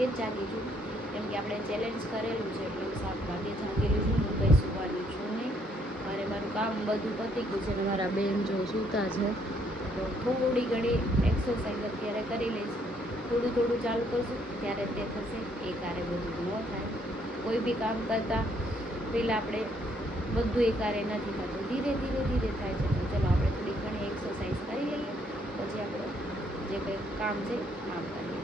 વાગે જ જાગી છું, કેમ કે આપણે ચેલેન્જ કરેલું છે એટલે 7 વાગે જાગેલું છું. હું કંઈ સુવાની છું નહીં. મારે મારું કામ બધું પતી ગયું છે અને મારા બેન જો સૂતા છે, તો થોડી ઘણી એક્સરસાઇઝ અત્યારે કરી લઈશ. થોડું થોડું ચાલુ કરશું ત્યારે તે થશે. એકારે બધું ન થાય. કોઈ બી કામ કરતાં પહેલાં આપણે બધું એકારે નથી થતું, ધીરે ધીરે ધીરે થાય છે. તો ચલો આપણે થોડી ઘણી એક્સરસાઇઝ કરી લઈએ, પછી આપણે જે કંઈ કામ છે કામ કરીએ.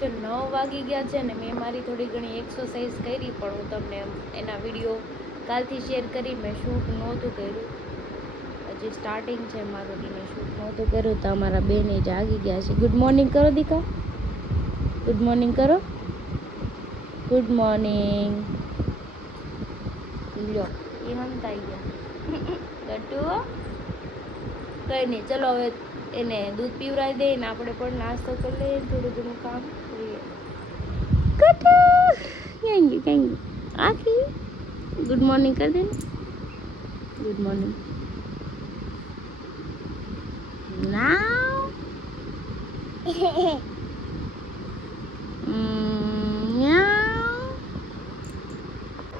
તો 9 વાગી ગયા છે ને મેં મારી થોડી ઘણી એક્સરસાઇઝ કરી, પણ હું તમને એના વિડીયો કાલથી શેર કરી. મેં શૂટ નહોતું કર્યું, હજી સ્ટાર્ટિંગ છે મારું, મેં શૂટ નહોતું કર્યું. તો અમારા બેન જાગી ગયા છે. ગુડ મોર્નિંગ કરો દીકા, ગુડ મોર્નિંગ કરો, ગુડ મોર્નિંગ. લો એ હંતાઈ ગયા ગટુ. કંઈ નહીં, ચલો હવે એને દૂધ પીવડાવી દઈએ ને આપણે પણ નાસ્તો કરી લઈએ, થોડું ઘણું કામ કરીએ. ગટુ થેન્ક યુ આખી ગુડ મોર્નિંગ કરી દે. Good morning. નાવ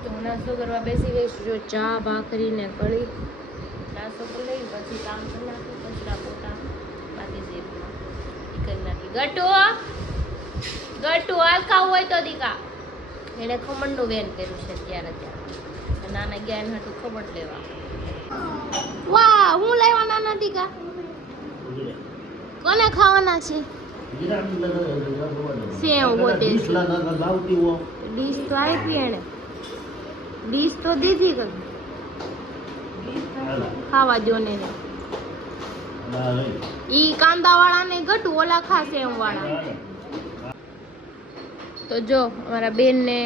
તો હું નાસ્તો કરવા બેસી ગઈશ. જો ચા ભાખરી ને કઢી નાસ્તો કરી લઈ, પછી કામ કરી નાખું. કચરા પોતા બાકી છે એ કરી નાખી. ગટુ ગટુ હાલ ખાવું હોય તો દીકા. એણે ખમણનું વેન કર્યું છે અત્યારે. નાના ગયા એને હતું ખમણ લેવા. વાહ, હું લેવા નાના દીકા કોને ખાવાના છે? સેવ હોતે ડીશ તો આપી, એને ડીશ તો દીધી કઈ ખાવા જો ને. ઈ કાંદા વાળા ને ગટુ, ઓલા ખા સેવ વાળા. તો જો અમારા બેન ને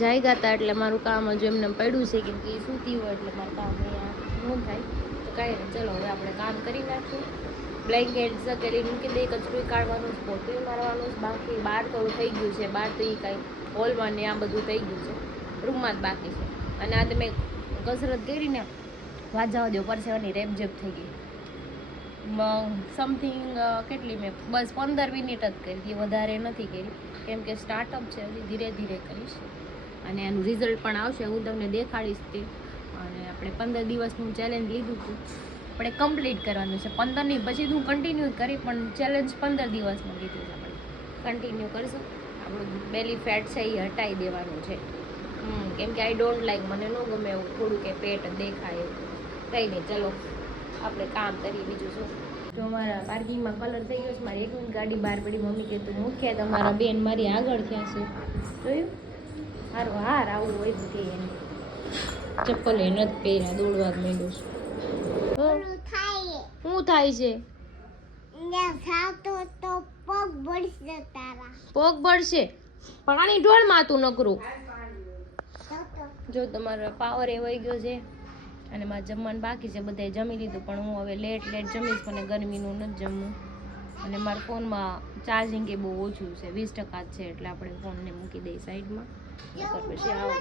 જાગ્યા હતા એટલે મારું કામ હજુ એમને પડ્યું છે, કેમ કે સૂતી હોય એટલે મારું કામ અહીંયા ન થાય. તો કાંઈ નહીં, ચલો હવે આપણે કામ કરી નાખીએ. બ્લેન્કેટ સકેલી મૂકી દઈ, કચરું કાઢવાનું છે, પોતું મારવાનું છે. બાકી બહાર થોડું થઈ ગયું છે, બહાર તો એ કાંઈ હોલમાં ને આ બધું થઈ ગયું છે, રૂમમાં જ બાકી છે. અને આ મેં કસરત કરીને વાજવા દો પરસેવાની રેપઝેપ થઈ ગઈ. સમથિંગ કેટલી મેં બસ 15 મિનિટ જ કરી હતી, વધારે નથી કરી, કેમ કે સ્ટાર્ટઅપ છે, હજી ધીરે ધીરે કરીશ અને એનું રિઝલ્ટ પણ આવશે, હું તમને દેખાડીશ તે. અને આપણે 15 દિવસનું ચેલેન્જ લીધું હતું, આપણે કમ્પ્લીટ કરવાનું છે. 15ની પછી હું કન્ટિન્યુ કરી, પણ ચેલેન્જ 15 દિવસમાં લીધું છે. આપણે કન્ટિન્યુ કરીશું. આપણું બેલી ફેટ છે એ હટાવી દેવાનું છે, કેમ કે આઈ ડોન્ટ લાઈક, મને ન ગમે એવું થોડું કે પેટ દેખાય એવું. કંઈ નહીં, ચલો આપણે કામ કરીએ. બીજું શું, જો અમારા પાર્કિંગમાં કલર થઈ ગયો છે. મારી એક ગાડી બહાર પડી, મમ્મી કે તું મૂક્યા, તમારા બેન મારી આગળ થયા છે, જોયું? સારું હાર આવું હોય તો કે એને ચપ્પલ એ નથી પહેર્યા, દોડવા જ માંડ્યું છે. શું થાય છે? પગ બળશે, પાણી ઢોળ માતું નકરું. જો તમારો પાવર એ વહી ગયો છે અને મારે જમવાનું બાકી છે. બધાએ જમી લીધું, પણ હું હવે લેટ જમીશ, મને ગરમીનું નથી જમવું. અને મારા ફોનમાં ચાર્જિંગ એ બહુ ઓછું છે, 20% જ છે, એટલે આપણે ફોનને મૂકી દઈએ સાઈડમાં. પછી આવો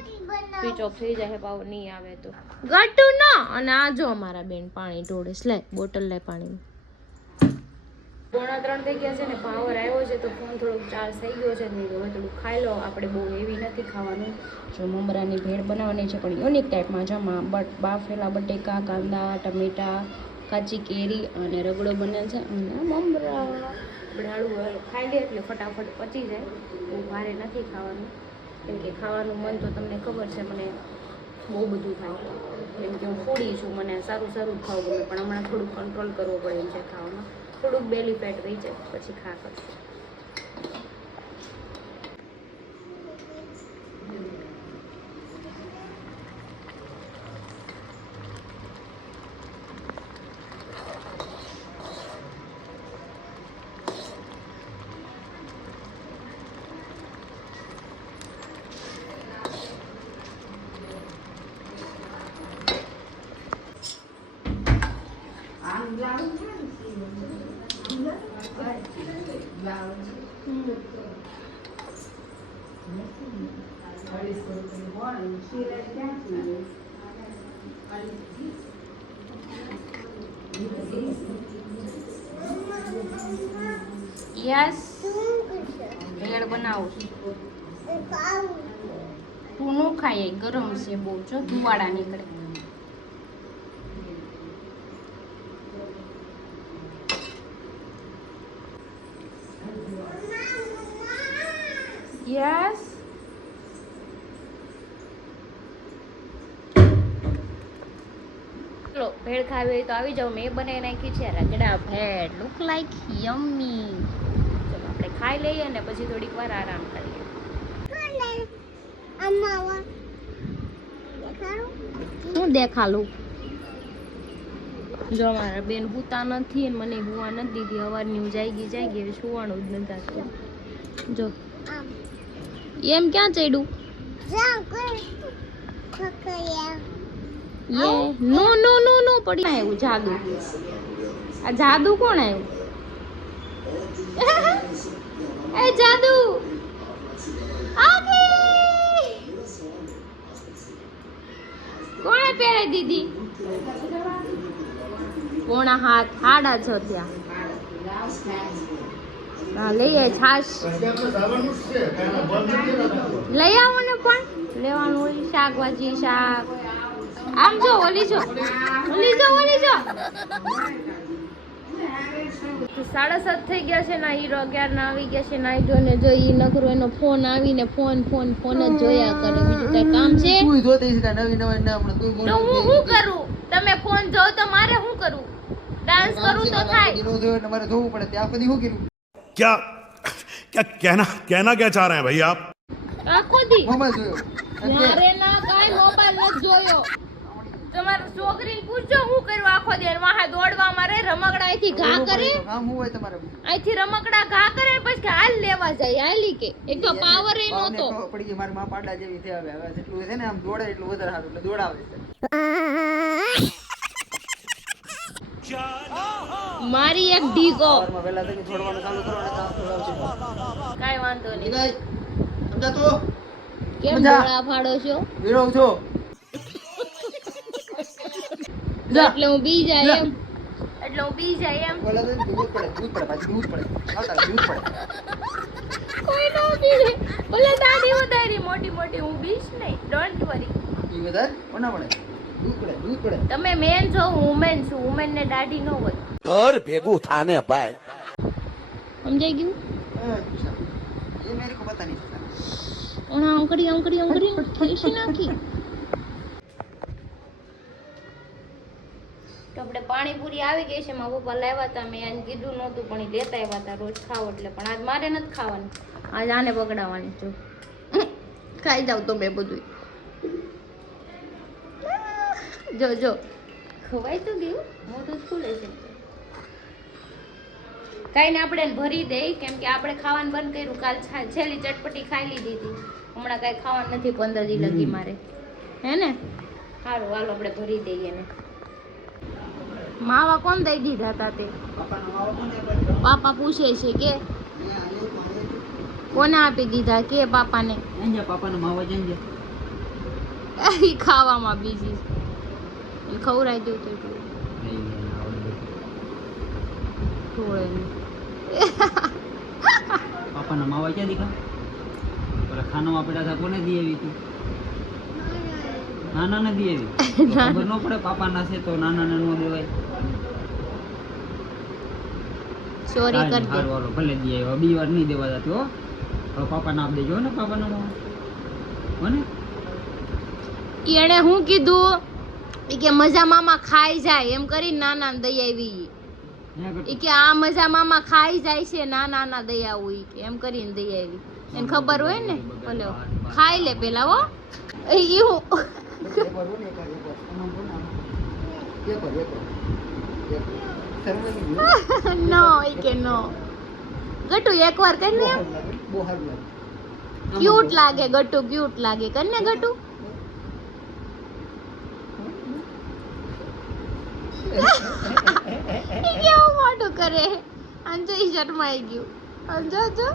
સ્વિચ ઓફ થઈ જાય, પાવર નહીં આવે તો ગટુ ન. અને આ જો અમારા બેન પાણી ઢોળે, લાય બોટલ લાય પાણીની. 2:45 થઈ ગયા છે ને પાવર આવ્યો છે, તો ફોન થોડોક ચાર્જ થઈ ગયો છે. હવે થોડુંક ખાઈ લો. આપણે બહુ હેવી નથી ખાવાનું. જો મમરાની ભેળ બનાવવાની છે, પણ યુનિક ટાઈપમાં. જમા બાફેલા બટેકા, કાંદા, ટમેટા, કાચી કેરી અને રગડો બને છે, અને મમરા. આપણે હળવું ખાઈ લઈએ એટલે ફટાફટ પચી જાય. બહુ ભારે નથી ખાવાનું, કેમ કે ખાવાનું મન તો તમને ખબર છે મને બહુ બધું થાય, કેમ કે હું ફૂડી છું, મને સારું સારું ખાવું ગમે, પણ હમણાં થોડુંક કંટ્રોલ કરવો પડે એમ છે ખાવામાં. થોડુંક બેલી ફેટ રહી જાય પછી ખા કરશે. Yes. ભેળ બનાવું છું. તું ન ખાય, ગરમ છે બહુ, જો ધુવાડા નીકળે. યસ. ચલો ભેળ ખાવી હોય તો આવી જાઓ. મેં બનાવી નાખી છે ragda bhel. Look like yummy. ચલો આપણે ખાઈ લઈએ અને પછી થોડીક વાર આરામ કરીએ. શું દેખાડું? જો મારા બેન હુતા નથી અને મને હુવા નથી દીધી. સવારની હું જાગી હવે સુવાનું જ નથી થતું. જો એમ ક્યાં ચડ્યું? નો નો નો નો પડી આવ્યું જાદુ. આ જાદુ કોણ આવ્યું? એ જાદુ કોણે પહેરાઈ દીધી? કોણા હાથ હાડા છો ત્યાં? હા લઈ આય છાશ લઈ આવો ને. પણ લેવાનું હોય શાકભાજી શાક. આમ જો ઓલી જો 7:30 થઈ ગયા છે ને. હીરો 11 ના આવી ગયા છે. નાઈ ધોઈને જો ઈ નકરો એનો ફોન આવીને ફોન જ જોયા કરે. બીજું કઈ કામ છે? તું જોતી છે નવી હમણાં તું તો હું શું કરું? તમે ફોન જો તો મારે શું કરું? ડાન્સ કરું તો થાય. તમારે જોવું પડે. ત્યાં સુધી શું કર્યું? क्या क्या कहना क्या चाह रहे हैं भाई आप? આખો દી મોબાઈલ જોયો. મારે ના કાઈ મોબાઈલ નથી જોયો. તમારું છોકરીને પૂછજો હું કર્યું આખો દી. વાહે દોડવા મારે રમકડા અહીંથી ઘા કરે. કામ શું હોય તમારે? અહીંથી રમકડા ઘા કરે પછી કે હાલ લેવા જાય. હાલી કે એક તો પાવર એ નહોતો. પડી ગઈ મારી માં પાડા જેવી છે. હવે જેટલું છે ને આમ દોડે એટલું વધારે સારું. એટલે દોડાવે છે. મારી એક ઢીકો પહેલા તો છોડવાનું ચાલુ કરવાનું. કાઈ વાંધો નહીં. સમજા તો કેમ ડોળા ફાડો છો? વિરોવ છો એટલે હું બી જાય એમ. બોલા તો દૂધ પડે પાછી દૂધ પડે. આવતા દૂધ પડે. કોઈ નો બી ભલે દાઢી ઉતારી મોટી હું બીશ નહીં. Don't worry. ઈ વધારે કોના પડે? દૂધ પડે. તમે મેન છો, હું વુમેન છું. વુમેન ને દાઢી ન હોય. ઘર ભેગું થાને ભાઈ. સમજાઈ ગયું? ये मेरे को पता नहीं था. અંકડી થઈશી નાખી. તો આપણે પાણીપુરી આવી ગઈ છે. મારા પપ્પા લાવ્યા હતા. મેં આને કીધું નહોતું પણ એ લેતા આવ્યા હતા. રોજ ખાવ એટલે. પણ આજ મારે નથી ખાવાની. આજ આને પકડાવાની. જો ખાઈ જાવ તો મેં બધું. જો ખવાય તો ગયું. મોટું જ ખુલે છે. કાંઈ ને આપણે ભરી દઈ. કેમ કે આપણે ખાવાનું બંધ કર્યું. કાલ છેલ્લી ચટપટી ખાઈ લીધી હતી. હમણાં કાંઈ ખાવાનું નથી 15 દી લગી મારે. હે ને? સારું હાલો આપણે ભરી દઈએ ને. માવા કોણ દઈ દીધા હતા તે? પાપા પૂછે છે કે કોને આપી દીધા કે પાપાને? પાપાનો માવા જંજે ખાવામાં બીજી ખવડાવી દઉં તો એટલું પાપાના માવા ક્યાં દીધા? પેલા ખાનામાં પડ્યા હતા કોને દી આવી તું? નાના ને દી આવી. ખબર ન પડે પાપાના છે તો નાના ને નો દેવાય. સોરી કર દે. હારું હાલો ભલે દી આવ્યો. બી વાર નહીં દેવા જતી હો. હવે પાપાને આપ દેજો ને પાપાના માવા. હો ને? એને હું કીધું કે મજા મામા ખાઈ જાય એમ કરી નાના દઈ આવી. કે આ મજા મામા ખાઈ જાય છે નાના દઈ આવું કે એમ કરીને દઈ આવી. એને ખબર હોય ને. ભલે ખાઈ લે પેલા હો. નો કે નો ગટુ એકવાર કરી લે. ક્યુટ લાગે ગટુ. ક્યુટ લાગે કરીને ગટુ. કેવું મોટું કરે. અંજો શર્માઈ ગયું. અંજો જો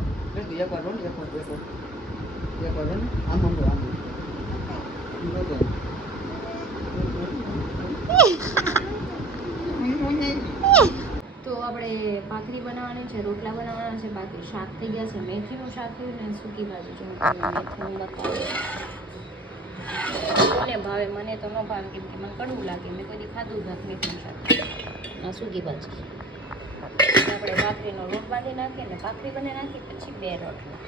તો આપણે ભાખરી બનાવવાની છે, રોટલા બનાવવાના છે, બાકી શાક થઈ ગયા છે. મેથીનું શાક થયું ને સૂકી ભાજી જો મેથીનું બતાવું. કોને ભાવે? મને તો ન ભાવે કેમ કે મને કડવું લાગે. મેં કોઈ દી ખાધું જ નથી મેથીનું શાક. આ સૂકી ભાજી આપણે ભાખરીનો લોટ બાંધી નાખીએ ને ભાખરી બને નાખી પછી 2 રોટલા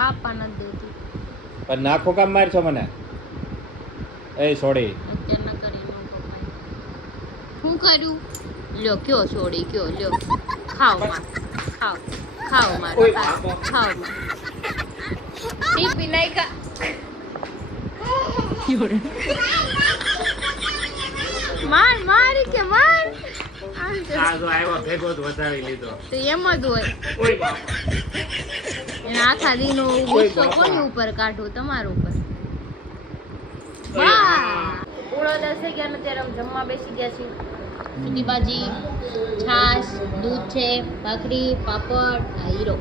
કાપવા નથી દેતી. પણ નાખો કામ મારશો મને એ છોડી અત્યારે ન કરી ન કપાય. શું કર્યું? લ્યો કયો છોડી કયો લ્યો ખાઓ માં ખાઓ ખાઓ માં ખાઓ માં ટીપી નાખ્યા. માર મારી કે માર આમ તો આવ્યો ભેગો જ વધારી લીધો તો એમ જ હોય. એના આખા દીનો ગુસ્સો કોની ઉપર કાઢું? તમારા ઉપર. પૂળો 10 થઈ ગયા ને ત્યારે અમે જમવા બેસી ગયા છીએ. સૂકી ભાજી, છાશ, દૂધ છે, ભાખરી, પાપડ, આ હીરો.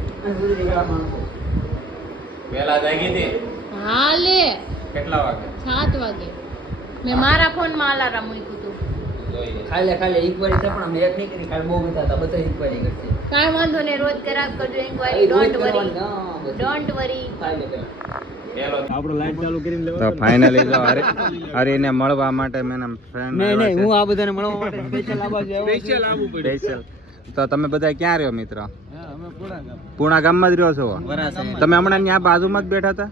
પેલા જાગી હતી હાલે કેટલા વાગે? 7 વાગે. મેં મારા ફોનમાં અલાર્મ મૂક્યું હતું. ખાલી ઇન્ક્વાયરી છે પણ અમે એક નહીં કરી, કાલે બહુ બધા હતા, બધા ઇન્ક્વાયરી કરશે. કાંઈ વાંધો નહીં, રોજ કરાક કરજો inquiry. Don't worry, don't worry. તો ફાઇનલી જો હરીને મળવા માટે મેં ફ્રેન્ડ નહીં હું આ બધાને મળવા માટે સ્પેશિયલ આવવા આવ્યો સ્પેશિયલ. તો તમે બધા ક્યાં રહ્યો મિત્રો? અમે પૂણા ગામ પૂણા ગામમાં જ રહ્યો છો? વરાસા. તમે હમણાં ત્યાં બાજુમાં જ બેઠા હતા?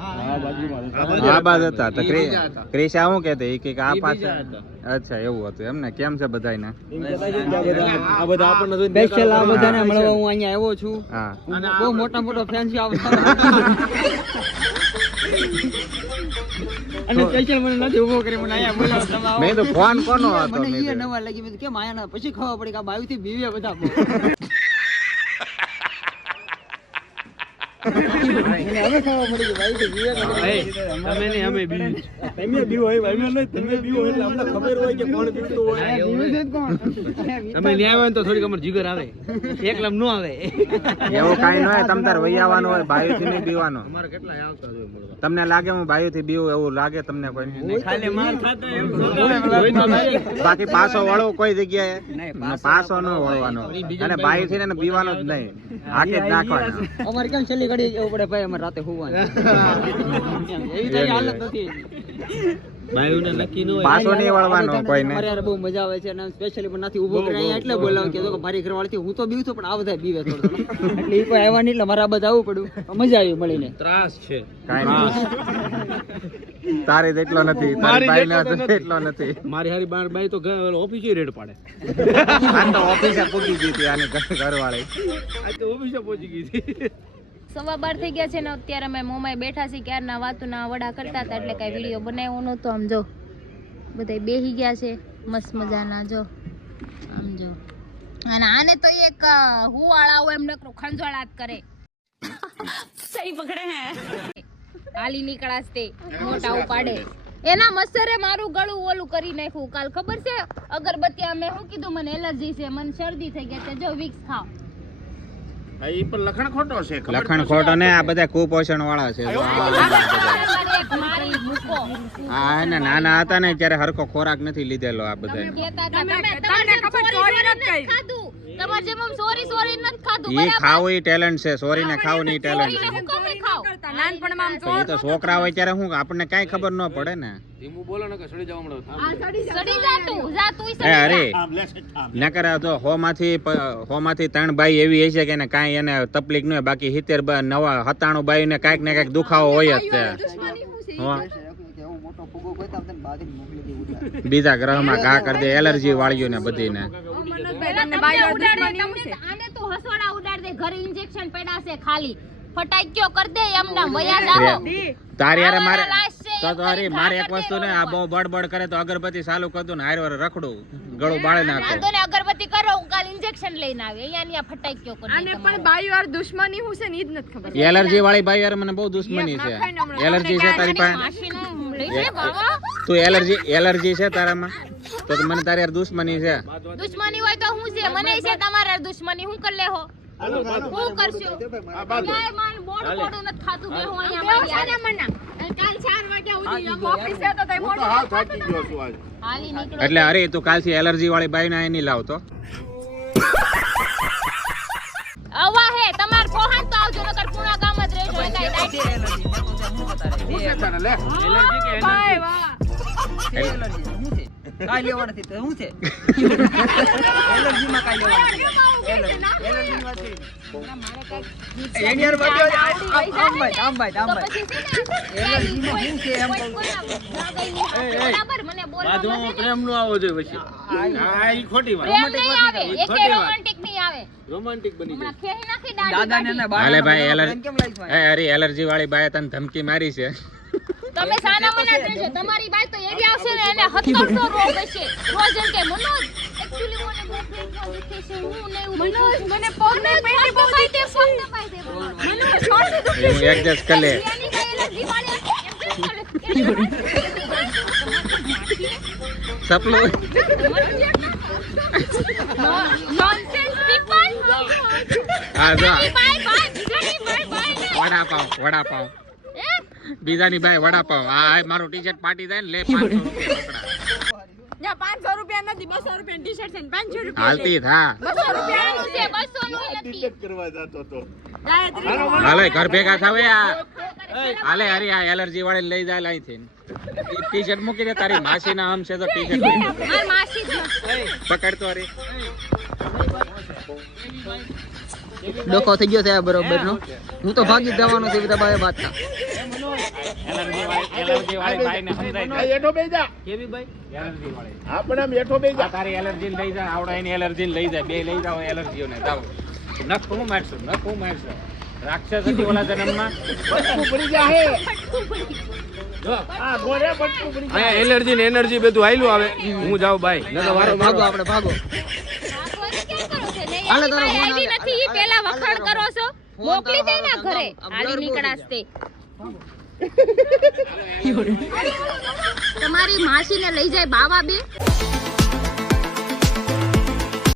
આ બાજુ હતા તો ક્રિશા શું કહેતી કે આ પાછળ? અચ્છા એવું હતું એમ ને. કેમ છે બધાને? આ બધા આપણને સ્પેશિયલ આ બધાને મળવા હું અહીંયા આવ્યો છું. હા બહુ મોટા ફેન છે અને સ્પેશિયલ મને નથી ઉભો કરી મને અહીંયા બોલાવો. તમે આવો. મેં તો ફોન કોનો હતો? મને મેં એ નવા લાગી. મેં કેમ આયા ના પછી ખબર પડી કે આ બાયુથી બીવે બધા હવે ખબર પડી કે બાયુથી બીવે તમે ને અમે બીવ. તમે બીવ હોય અમે નહીં. તમે બીવ એટલે અમને ખબર હોય કે કોણ બીવતું હોય. તમે લે આવે તો થોડીક અમાર જીગર આવે. એકલમ નો આવે. એવું કાઈ ન હોય. તમ તાર વહી આવવાનું હોય, બાયુથી નહીં બીવાનું. અમારે કેટલા આવતા હોય મળવા. તમને લાગે હું બાયુથી બીવું એવું લાગે તમને? કોઈ ખાલી માર ખાતા એમ બાકી પાછો વળવો કોઈ જગ્યાએ પાછો ન વળવાનો અને બાયુથી ને બીવાનો જ નહીં, હાકે જ નાખવાનો. અમારે કેમ છેલ્લી ઘડી જવું પડે ભાઈ, અમારે રાતે હોવાનું એવી તારી હાલત નથી. બાયુને નક્કી ન હોય. પાછો નહીં વળવાનો કોઈને. મારે બહુ મજા આવે છે અને સ્પેશિયલી પણ નથી ઊભો કરી અહીંયા એટલે બોલાવ કે મારી ઘરવાળી હું તો બીવ છું પણ આ બધા બીવે થોડું એટલે ઈ કોઈ આવ્યા નહીં એટલે મારા બધા આવવું પડ્યું. મજા આવી મળીને. ત્રાસ છે કાઈ નહીં. તારે જેટલો નથી, તારી બાઈને એટલો નથી. મારી હારી બાઈ તો ઓફિસે રેડ પાડે. આ તો ઓફિસે પૂકી ગઈ હતી આની ઘરવાળી. આ તો ઓફિસે પહોંચી ગઈ હતી. 12:15 થઈ ગયા છે ને અત્યારે અમે મોમાએ બેઠા છીએ. ક્યારના વાતુના વડા કરતા હતા એટલે કાંઈ વિડીયો બનાવ્યો નહોતો. આમ જો બધા બેસી ગયા છે મસ્ત મજાના. જો આમ જો. અને આને તો એક હુવાળા હોય એમ નકરું ખંજવાળા જ કરે. સહી પકડે હે. કાલી નીકળાસ તે મોટા ઉપાડે. એના મસરે મારું ગળું ઓલું કરી નાખ્યું. કાલ ખબર છે અગરબત્તી અમે શું કીધું મને એલર્જી છે, મને શરદી થઈ ગઈ. જો વિક્સ ખાઓ. લખણ ખોટો ને આ બધા કુપોષણ વાળા છે. હા ને નાના હતા ને ત્યારે હરખો ખોરાક નથી લીધેલો આ બધા. ઈ ખાવું ઈ ટેલેન્ટ છે, સોરી ને ખાવું ની ટેલેન્ટ છે. એ તો છોકરા હોય ત્યારે શું આપણને કઈ ખબર ન પડે ને. અરે નકર તો 100 માંથી 3 બાઈ એવી હશે કે કાંઈ એને તકલીફ ન હોય, બાકી 97 બાઈ ને કાંઈક ને કાંઈક દુખાવો હોય જ તે. બીજા ગ્રહમાં ઘા કરી દે એલર્જી વાળીઓ ને બધી ને. તારી યાર મારે એક વસ્તુ ને આ બહુ બડબડ કરે તો અગરબત્તી ચાલુ કરતું ને હારે રખડું ગળું બાળી નાખો. અગરબત્તી કરો કાલ ઇન્જેક્શન લઈને આવે અહીંયા ફટાક્યો કરી. આને પણ બાયુઆર દુશ્મની હું છે ને ઈ જ નથી ખબર. એલર્જી વાળી બાયુઆર મને બહુ દુશ્મની છે. એલર્જી છે તારી પાસે? તું એલર્જી છે તારામાં તો મને તારી યાર દુશ્મની છે. દુશ્મની હોય તો હું છે મને છે તમારે દુશ્મની હું કરી લેહો. હું કરશું ગાય માન મોડું મોડું નથી ખાતું બે હું અહીંયા મારી મના કાલ 4 વાગ્યા સુધી ઓફિસે તો તઈ મોડું થાકી ગયો છું આજ. હાલી નીકળો એટલે અરે તું કાલથી એલર્જી વાળી બાઈ ના એની લાવ તો. હે તમાર પોહાણ તો આવજો નકર પૂણા ગામ જ રહેજો એ કાઈ ડાયટ એલર્જી કે ભાઈ વાહ કાઈ લેવાનું છે હું છે એલર્જી માં કાઈ લેવાનું એલર્જી માં છે એની યાર બાજુ આમ ભાઈ તો પછી એલર્જી માં હું છે એમ બરાબર મને બોલવા બાજુમાં પ્રેમ નો આવો જોઈએ પછી આ ઈ ખોટી વાત પ્રેમ નહીં આવે એકે રોમાન્ટિક નહીં આવે રોમાન્ટિક બની હમણાં જાય ખેહી નાખી દાદી દાદા ને હાલે ભાઈ કેમ લાઈસ અરે એલર્જી વાળી બાએ તને ધમકી મારી છે તમે સાના મના રહેજો તમારી બાઈ તો એવી આવશે ને એને 1700 રોગ હશે રોજ એમ કે મનોજ એક્ચ્યુઅલી મને બહુ પેટ દુખે છે હું ને મનોજ મને પગ ને પેટી બહુ દુખે છે મનોજ છોડ દે દુખે હું એડજસ્ટ કર લે એની કઈ એલર્જી વાળી સપલો નોનસેન્સ પીપલ આ જો બાય વડાપાવ બીજાની બાઈ વડાપાવ આ મારું ટી-શર્ટ પાટી જાય ને લે 500 રૂપિયા પકડા ના 500 રૂપિયા નથી 200 રૂપિયા ટી-શર્ટ છે ને 500 રૂપિયા હાલતી થા 200 રૂપિયાનું છે 200 નું નથી કરવા જતો તો હાલે ઘર ભેગા થાવ યાર હાલે હરી આ એલર્જી વાળી લઈ જાય અહીંથી ટી-શર્ટ મૂકી દે તારી માસી ના આમ છે તો ટી-શર્ટ માર માસી જ પકડતો હરી ડોકો થઈ ગયો છે આ બરોબર નો હું તો ભાગી જવાનો છે બધા બાય વાતના એલર્જી વાળી ભાઈ ને સમજાય એઠો બેજા કેવી ભાઈ એલર્જી વાળી આપણે આમ એઠો બેજા તારી એલર્જી લઈ જાય આવડા એની એલર્જી લઈ જાય બે લઈ જાવ એલર્જીઓને જાવ નખ હું મારશું રાક્ષસ હતી ઓલા જન્મમાં પડી જા હે આ ગોરે બટકું પડી જા એલર્જી ને એનર્જી બધું આયલું આવે હું જાઉં બાય ન તો વારો ભાગો આપણે ભાગો હાલે તારો ફોન આવી નથી ઈ પેલા વખાણ કરો છો મોકલી દે ના ઘરે આલી નીકળાસ્તે તમારી માસીને લઈ જાય બાવા બે